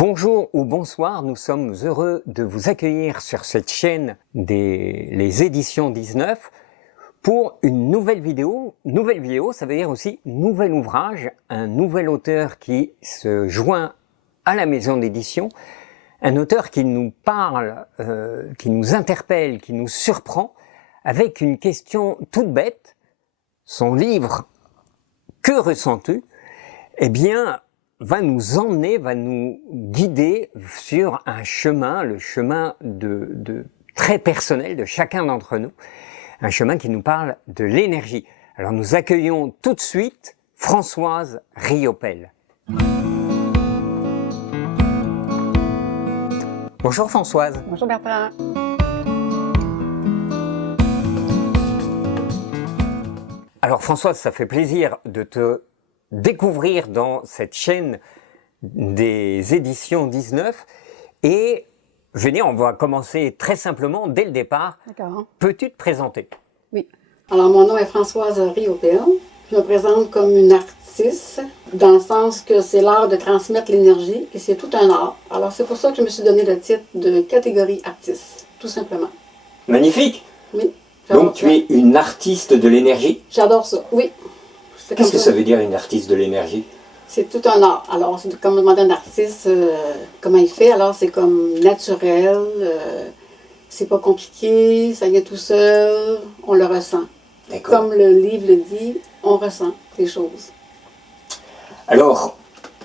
Bonjour ou bonsoir, nous sommes heureux de vous accueillir sur cette chaîne les éditions 19 pour une nouvelle vidéo. Nouvelle vidéo, ça veut dire aussi nouvel ouvrage, un nouvel auteur qui se joint à la maison d'édition, un auteur qui nous parle, qui nous interpelle, qui nous surprend avec une question toute bête. Son livre « Que ressens-tu » eh bien, va nous emmener, va nous guider sur un chemin, le chemin de très personnel de chacun d'entre nous, un chemin qui nous parle de l'énergie. Alors nous accueillons tout de suite Françoise Riopel. Bonjour Françoise. Bonjour Bertrand. Alors Françoise, ça fait plaisir de te découvrir dans cette chaîne des éditions 19 et je vais dire, on va commencer très simplement dès le départ. D'accord. Peux-tu te présenter? Oui. Alors mon nom est Françoise Riopel. Je me présente comme une artiste dans le sens que c'est l'art de transmettre l'énergie et c'est tout un art. Alors c'est pour ça que je me suis donné le titre de catégorie artiste, tout simplement. Magnifique. Oui. Donc tu es une artiste de l'énergie? J'adore ça, oui. Qu'est-ce que ça veut dire une artiste de l'énergie? C'est tout un art. Alors, c'est comme demander à un artiste comment il fait. Alors, c'est comme naturel, c'est pas compliqué, ça vient tout seul, on le ressent. Comme le livre le dit, on ressent les choses. Alors,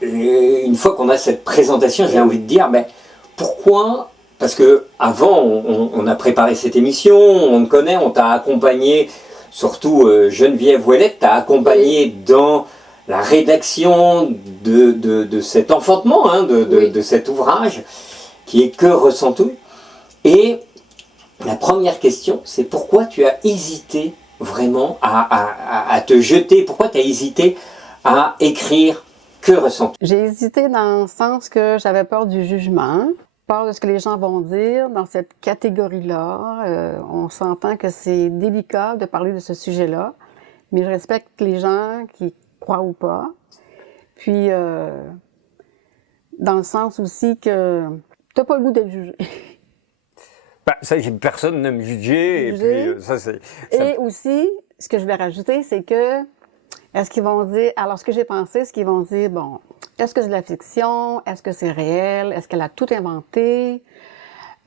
une fois qu'on a cette présentation, j'ai envie de dire, mais pourquoi? Parce que avant, on a préparé cette émission, on te connaît, on t'a accompagné. Surtout Geneviève Ouellette t'a accompagné dans la rédaction de cet enfantement, hein, de cet ouvrage, qui est « Que ressens-tu » Et la première question, c'est pourquoi tu as hésité vraiment à te jeter, pourquoi tu as hésité à écrire « Que ressens-tu » J'ai hésité dans le sens que j'avais peur du jugement. Peur de ce que les gens vont dire dans cette catégorie-là. On s'entend que c'est délicat de parler de ce sujet-là, mais je respecte les gens qui croient ou pas. Puis, dans le sens aussi que tu n'as pas le goût d'être jugé. Ben, ça, personne n'aime juger, et puis ça c'est... Et aussi, ce que je vais rajouter, c'est que, est-ce qu'ils vont dire, alors ce que j'ai pensé, c'est qu'ils vont dire, bon, est-ce que c'est de la fiction? Est-ce que c'est réel? Est-ce qu'elle a tout inventé?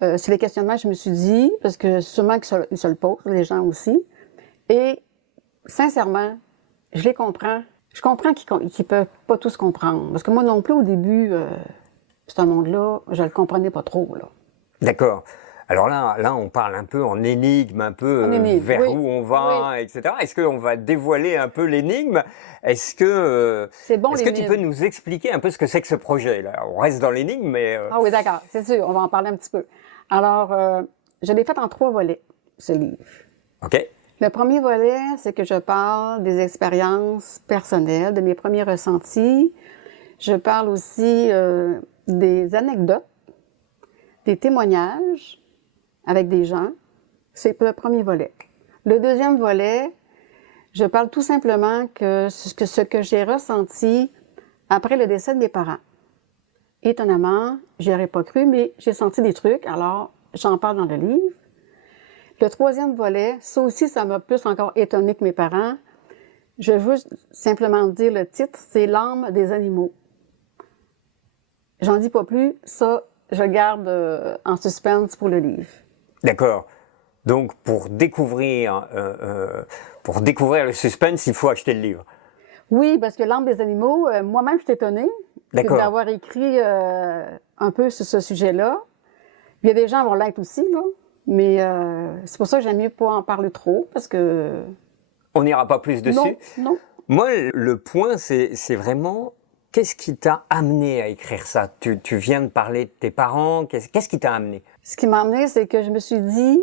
C'est les questionnements que je me suis dit, parce que sûrement qu'ils se le posent, les gens aussi. Et sincèrement, je les comprends. Je comprends qu'ils peuvent pas tous comprendre. Parce que moi non plus, au début, ce monde-là, je le comprenais pas trop, là. D'accord. Alors là, on parle un peu en énigme, un peu vers où on va, etc. Est-ce qu'on va dévoiler un peu l'énigme? Est-ce que tu peux nous expliquer un peu ce que c'est que ce projet-là? On reste dans l'énigme, mais... Ah oui, d'accord, c'est sûr, on va en parler un petit peu. Alors, je l'ai fait en 3 volets, ce livre. OK. Le premier volet, c'est que je parle des expériences personnelles, de mes premiers ressentis. Je parle aussi des anecdotes, des témoignages avec des gens. C'est le premier volet. Le deuxième volet, je parle tout simplement que ce que j'ai ressenti après le décès de mes parents. Étonnamment, j'y aurais pas cru, mais j'ai senti des trucs, alors j'en parle dans le livre. Le troisième volet, ça aussi, ça m'a plus encore étonné que mes parents. Je veux simplement dire le titre, c'est « L'âme des animaux ». J'en dis pas plus, ça, je garde en suspense pour le livre. D'accord. Donc, pour découvrir le suspense, il faut acheter le livre. Oui, parce que l'âme des animaux, moi-même, je suis étonnée d'avoir écrit un peu sur ce sujet-là. Il y a des gens qui vont l'être aussi, là. Mais c'est pour ça que j'aime mieux pas en parler trop, parce que... On n'ira pas plus dessus? Non. Moi, le point, c'est vraiment... Qu'est-ce qui t'a amené à écrire ça? Tu viens de parler de tes parents. Qu'est-ce qui t'a amené? Ce qui m'a amené, c'est que je me suis dit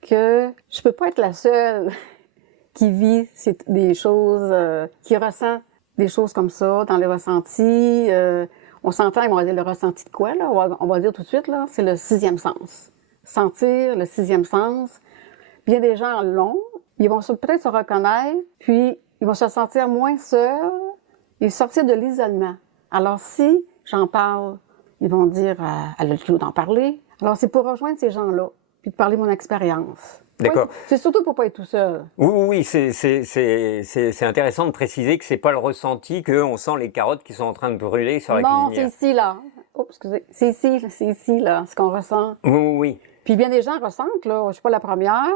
que je peux pas être la seule qui vit des choses, qui ressent des choses comme ça, dans le ressenti. On s'entend, on va dire le ressenti de quoi, là? On va dire tout de suite, là, c'est le 6e sens. Sentir, le 6e sens. Bien des gens l'ont. Ils vont peut-être se reconnaître, puis ils vont se sentir moins seuls et sortir de l'isolement. Alors si j'en parle Ils vont dire, elle a le culot d'en parler. Alors, c'est pour rejoindre ces gens-là, puis de parler de mon expérience. D'accord. Oui, c'est surtout pour pas être tout seul. Oui, c'est intéressant de préciser que c'est pas le ressenti qu'on sent les carottes qui sont en train de brûler sur la Non, c'est cuisinière. ici, là. Oh, excusez. C'est ici, là, ce qu'on ressent. Oui. Puis bien des gens ressentent, là. Je suis pas la première.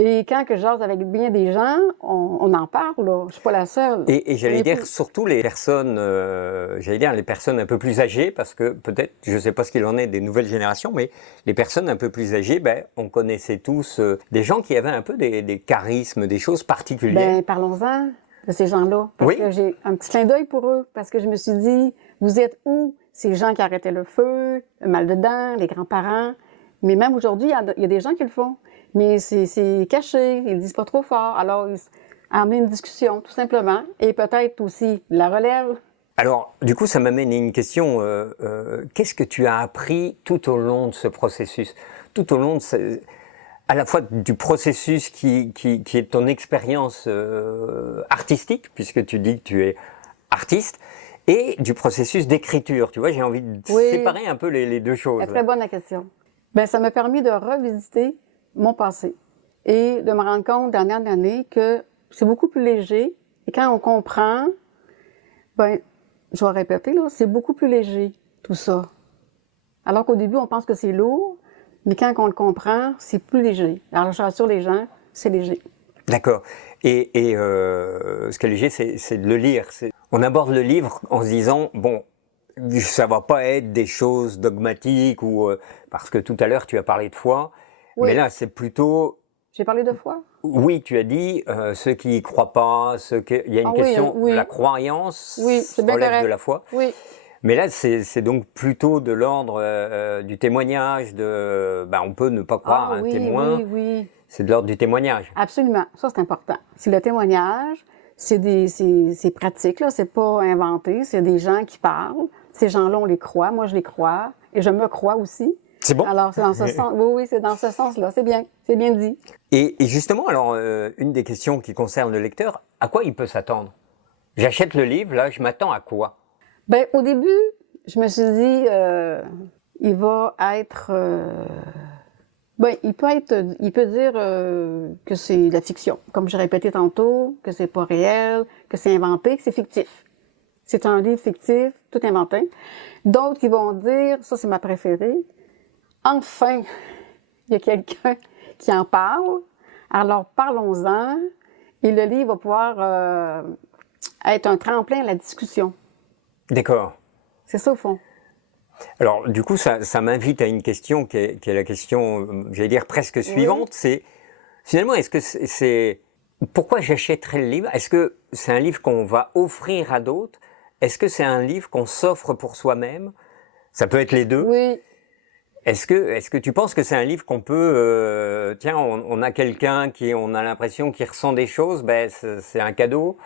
Et quand que je jase avec bien des gens, on en parle, là. Je suis pas la seule. Et j'allais dire surtout les personnes, les personnes un peu plus âgées, parce que peut-être, je ne sais pas ce qu'il en est des nouvelles générations, mais les personnes un peu plus âgées, ben, on connaissait tous des gens qui avaient un peu des charismes, des choses particulières. Ben, parlons-en de ces gens-là. Parce Oui. que j'ai un petit clin d'œil pour eux. Parce que je me suis dit, vous êtes où? Ces gens qui arrêtaient le feu, le mal de dents, les grands-parents. Mais même aujourd'hui, il y a des gens qui le font. Mais c'est caché, ils le disent pas trop fort. Alors, amener une discussion, tout simplement. Et peut-être aussi la relève. Alors, du coup, ça m'amène à une question. Qu'est-ce que tu as appris tout au long de ce processus? Tout au long de à la fois du processus qui est ton expérience artistique, puisque tu dis que tu es artiste, et du processus d'écriture. Tu vois, j'ai envie de séparer un peu les deux choses. C'est très bonne la question. Ben, ça m'a permis de revisiter mon passé et de me rendre compte d'année en année que c'est beaucoup plus léger. Et quand on comprend, ben, je vais répéter, là, c'est beaucoup plus léger, tout ça. Alors qu'au début, on pense que c'est lourd, mais quand on le comprend, c'est plus léger. Alors, je rassure les gens, c'est léger. D'accord. Et ce qui est léger, c'est de le lire. On aborde le livre en se disant, bon, ça va pas être des choses dogmatiques ou parce que tout à l'heure tu as parlé de foi, Oui. mais là c'est plutôt. J'ai parlé de foi? Oui, tu as dit ceux qui y croient pas, il y a une question de la croyance, c'est bien relève correct. de la foi. Oui. Mais là c'est donc plutôt de l'ordre du témoignage, on peut ne pas croire à un témoin. Oui. C'est de l'ordre du témoignage. Absolument, ça c'est important. C'est le témoignage, c'est pratique, là, c'est pas inventé, c'est des gens qui parlent. Ces gens-là, on les croit, moi je les crois, et je me crois aussi. C'est bon? Alors c'est dans ce sens, oui, c'est dans ce sens-là, c'est bien dit. Et justement, alors, une des questions qui concerne le lecteur, à quoi il peut s'attendre? J'achète le livre, là, je m'attends à quoi? Ben, au début, je me suis dit, il va être... il peut dire que c'est de la fiction, comme j'ai répété tantôt, que c'est pas réel, que c'est inventé, que c'est fictif. C'est un livre fictif, tout inventé. D'autres qui vont dire, ça c'est ma préférée, enfin, il y a quelqu'un qui en parle, alors parlons-en, et le livre va pouvoir être un tremplin à la discussion. D'accord. C'est ça au fond. Alors, du coup, ça m'invite à une question qui est la question, j'allais dire, presque suivante. C'est, finalement, est-ce que c'est... Pourquoi j'achèterais le livre? Est-ce que c'est un livre qu'on va offrir à d'autres? Est-ce que c'est un livre qu'on s'offre pour soi-même? Ça peut être les deux. Oui. Est-ce que tu penses que c'est un livre qu'on peut... on a quelqu'un on a l'impression qu'il ressent des choses, c'est un cadeau?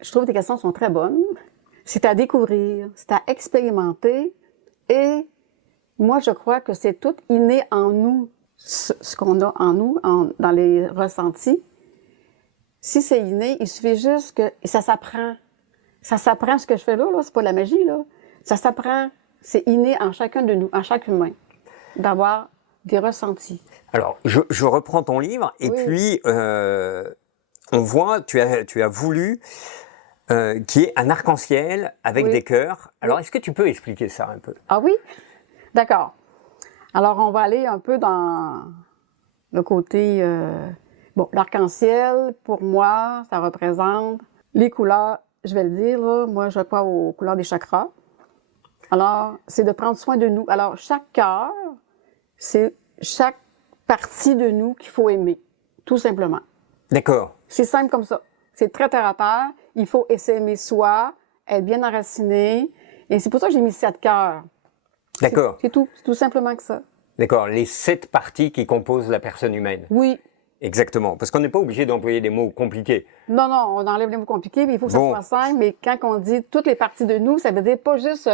Je trouve que tes questions sont très bonnes. C'est à découvrir, c'est à expérimenter. Et moi, je crois que c'est tout inné en nous, ce qu'on a en nous, dans les ressentis. Si c'est inné, il suffit juste que... Et ça s'apprend. Ça s'apprend ce que je fais là, c'est pas de la magie, là. Ça s'apprend. C'est inné en chacun de nous, en chaque humain, d'avoir des ressentis. Alors, je reprends ton livre, et puis on voit, tu as voulu qu'il y ait un arc-en-ciel avec des cœurs. Alors, est-ce que tu peux expliquer ça un peu? Ah oui? D'accord. Alors, on va aller un peu dans le côté... l'arc-en-ciel, pour moi, ça représente les couleurs, je vais le dire, là, moi, je crois aux couleurs des chakras. Alors, c'est de prendre soin de nous. Alors, chaque cœur, c'est chaque partie de nous qu'il faut aimer, tout simplement. D'accord. C'est simple comme ça. C'est très terre à terre. Il faut s'aimer soi, être bien enraciné. Et c'est pour ça que j'ai mis 7 cœurs. D'accord. C'est tout simplement que ça. D'accord, les 7 parties qui composent la personne humaine. Oui. Exactement, parce qu'on n'est pas obligé d'employer des mots compliqués. Non, on enlève les mots compliqués, mais il faut que ça soit simple. Mais quand on dit toutes les parties de nous, ça veut dire pas juste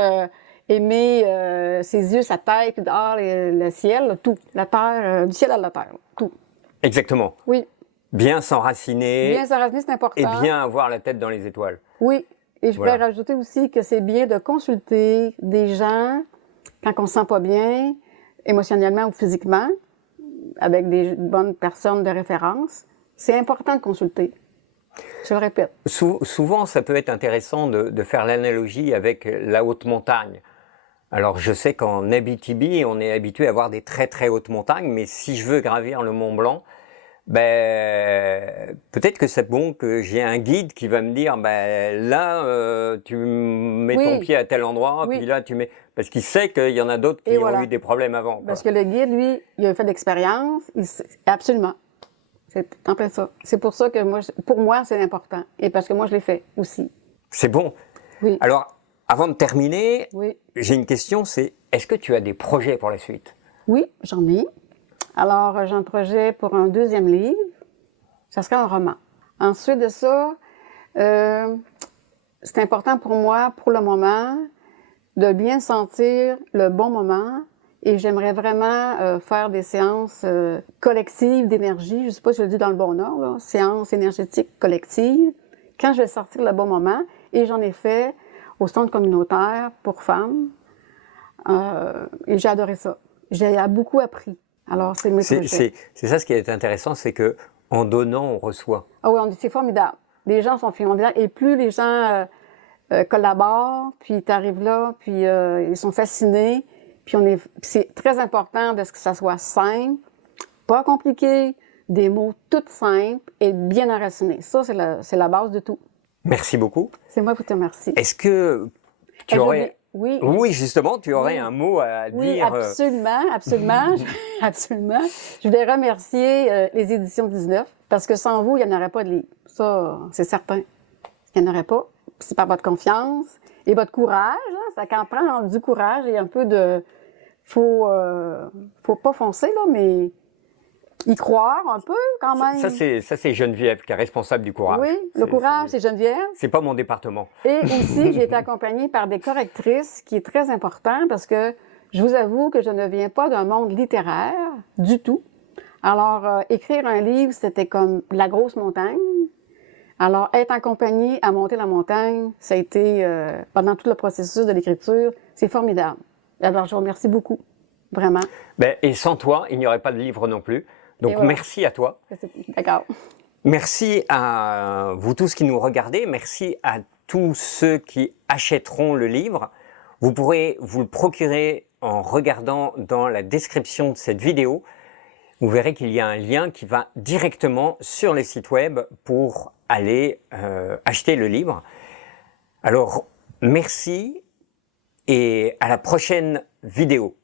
aimer ses yeux, sa tête, le ciel, tout. La terre, du ciel à la terre, tout. Exactement. Oui. Bien s'enraciner. Bien s'enraciner, c'est important. Et bien avoir la tête dans les étoiles. Oui. Et je voudrais rajouter aussi que c'est bien de consulter des gens quand on se sent pas bien, émotionnellement ou physiquement, avec des bonnes personnes de référence, c'est important de consulter. Je le répète. Souvent, ça peut être intéressant de faire l'analogie avec la haute montagne. Alors, je sais qu'en Abitibi, on est habitué à voir des très très hautes montagnes, mais si je veux gravir le Mont Blanc, ben, peut-être que c'est bon que j'ai un guide qui va me dire, ben, là, tu mets ton pied à tel endroit, puis là, tu mets... Parce qu'il sait qu'il y en a d'autres qui ont eu des problèmes avant. Parce que le guide, lui, il a fait d'expérience, absolument. C'est en plein ça. C'est pour ça que pour moi, c'est important. Et parce que moi, je l'ai fait aussi. C'est bon. Oui. Alors, avant de terminer, j'ai une question, c'est est-ce que tu as des projets pour la suite? Oui, j'en ai. Alors, j'ai un projet pour un 2e livre. Ça sera un roman. Ensuite de ça, c'est important pour moi, pour le moment, de bien sentir le bon moment. Et j'aimerais vraiment faire des séances collectives d'énergie. Je ne sais pas si je le dis dans le bon ordre, là. Séances énergétiques collectives. Quand je vais sortir le bon moment. Et j'en ai fait au centre communautaire pour femmes. Et j'ai adoré ça. J'ai beaucoup appris. Alors, c'est mes projets. C'est ça ce qui est intéressant, c'est que en donnant, on reçoit. Ah oui, c'est formidable. Les gens sont formidables. Et plus les gens collaborent, puis tu arrives là, puis ils sont fascinés. Puis c'est très important de ce que ça soit simple, pas compliqué, des mots tout simples et bien enracinés. Ça, c'est la base de tout. Merci beaucoup. C'est moi qui te remercie. Est-ce que tu aurais... Oui, justement, tu aurais un mot à dire. Oui, absolument, absolument, absolument. Je voulais remercier les éditions 19, parce que sans vous, il n'y en aurait pas de livre. Ça, c'est certain. Il n'y en aurait pas. C'est par votre confiance et votre courage. Hein, ça quand prend du courage et un peu de... Faut pas foncer, là, mais y croire un peu, quand même. Ça, c'est Geneviève qui est responsable du courage. Oui, le courage, c'est Geneviève. C'est pas mon département. Et aussi, j'ai été accompagnée par des correctrices, qui est très important, parce que je vous avoue que je ne viens pas d'un monde littéraire, du tout. Alors, écrire un livre, c'était comme la grosse montagne. Alors, être en compagnie à monter la montagne, ça a été, pendant tout le processus de l'écriture, c'est formidable. Alors, je vous remercie beaucoup, vraiment. Et sans toi, il n'y aurait pas de livre non plus. Donc, merci à toi. D'accord. Merci à vous tous qui nous regardez. Merci à tous ceux qui achèteront le livre. Vous pourrez vous le procurer en regardant dans la description de cette vidéo. Vous verrez qu'il y a un lien qui va directement sur les sites web pour aller acheter le livre. Alors, merci et à la prochaine vidéo.